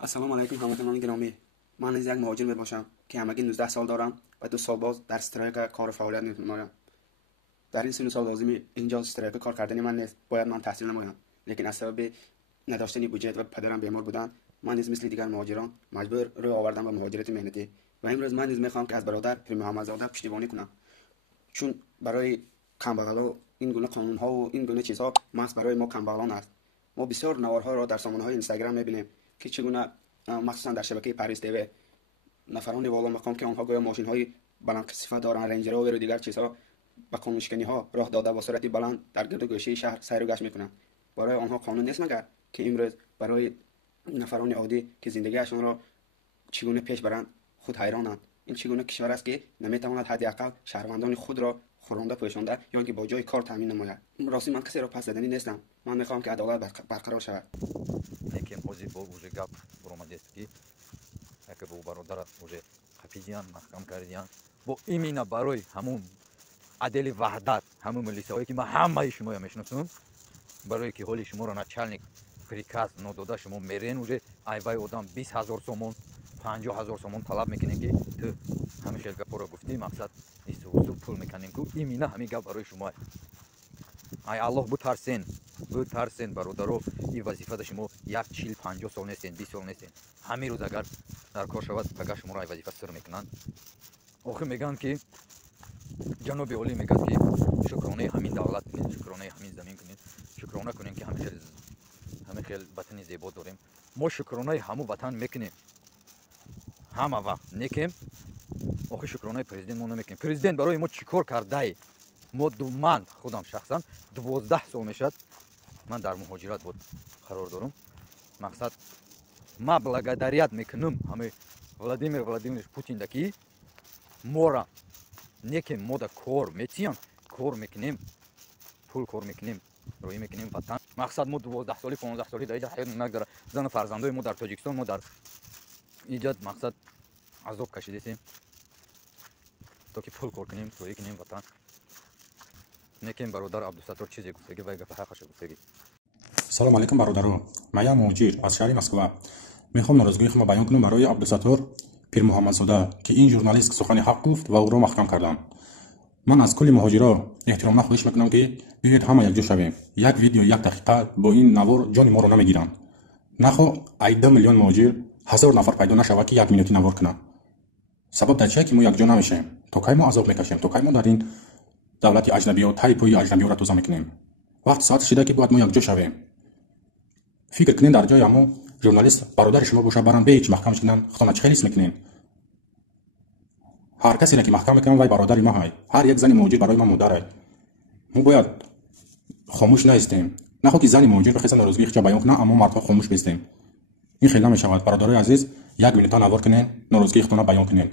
السلام علیکم هموطنان گرامی. من از یک مهاجر میباشم که همگی 19 سال دارم و 2 سال باز در استرایک کار فعالیت میکنم. در این سن سال لازم اینجا استرایک کار کردن من نیست. باید من تحصیل نمایم، لیکن از سبب نداشتن بودجه و پدرم بیمار بودن من نیز مثل دیگر مهاجران مجبور روی آوردم به مهاجرت مهنتی و امروز من نیز میخوام که از برادر پیر محمدزاده پشتیبانی کنم، چون برای کمبغلا این گونه قانون ها و این گونه چیزها محض برای ما کمبغلان است. ما بسیار نوارها را در سامانه های اینستاگرام میبینیم که چگونه مخصوصا در شبکه پاریس تیوی نفران والا مقام که آنها گویا ماشین های بلند صفت دارند، رنجر روور و دیگر چیزها با قانون شکنی ها راه داده با سرعت بلند در گرد و گوشه شهر سیر و گشت میکنند. برای آنها قانون نیست مگر که امروز برای نفران عادی که زندگیشان را چگونه پیش برند خود حیرانند. این چگونه کشور است که نمیتواند حداقل شهروندان خود را خورانده پوشانده یا اینکه با جای کار تامین نماید. راستی من کسی را پس زدنی نیستم. من میخوام که عدالت برقرار شود. یکم بازی با уже гап برآمدست که یک با برادر уже خفیدیان محکم کردیان با ایمینا برای همون عدل وحدت همون ملیسایی که ما همه شما میشناسیم برای که حال شما را начальник приказ نداده شما میرین уже айвай آدم 20000 сомон 50000 сомон талаб میکنین که تو همیشه گپا را گفتی مقصد است و پول میکنین که ایمینا همین گپ برای شما ای الله بترسین برادرو این وظیفه شما 40-50 سال نیستین 20 سال نیستین همین روز اگر در کار شود اگر شما را این وظیفه سر میکنن آخه میگن که جناب عالی میگه که شکرانه همین دولت کنین شکرانه همین زمین کنین شکرانه کنین که همه خیلی وطن زیبا داریم. ما شکرانه همو وطن میکنیم همه وقت نیکیم آخه شکرانه پرزیدنت ما نمیکنیم. پرزیدنت برای ما چیکار کرده؟ ما من خودم شخصا 12 سال میشد من در مهاجرت بود قرار دارم. مقصد ما благодарят میکنم همه ولادیمیر ولادیمیرویچ پوتین دکی ما را نیکیم ما در کار میتیم کار میکنیم پول کار میکنیم روی میکنیم وطن. مقصد ما 12 سالی 15 سالی در اینجا حیات نگذره زن فرزندای ما در تاجیکستان ما در اینجا مقصد عذاب کشیدیم تا که پول کار کنیم روی کنیم وطن. نیکیم برادر عبدالستار چیزی گفتگی و گفت حقش گفتگی. سلام علیکم برادران. من یک مهاجر از شهر مسکو میخوام ناراضگی خودم بیان کنم برای عبدالستار پیر محمدزاده که این ژورنالیست سخن حق گفت و او را محکم کردن. من از کل مهاجرا احترام خواهش میکنم که بیاید همه یک جا شویم. یک ویدیو 1 دقیقه با این نوار جان ما رو نمیگیرن. نخو 10 میلیون مهاجر 1000 نفر پیدا نشود که 1 مینوتی نوار کنن. سبب در چیه که ما یک جا نمیشیم؟ تا کی ما عذاب میکشیم؟ تا کی ما در این دولت اجنبی و تایپوی اجنبی را توزیع میکنیم؟ وقت ساعت شده که باید ما یک جا شویم. فکر کنین در جای ما ژورنالیست برادر شما باشه برن به هیچ محکمش کنن خودتون چه خیلیس میکنین؟ هر کسی را که محکم میکنن وای برادر ما های هر یک زن موجود برای ما مادر. ما باید خاموش نایستیم. نخو که زن موجود بخواد ناراضگی خودش بیان کنه اما مردها خاموش بیستیم. این خیلی نمیشود. برادرای عزیز 1 مینوت نوار کنین ناراضگی خودتون بیان کنین.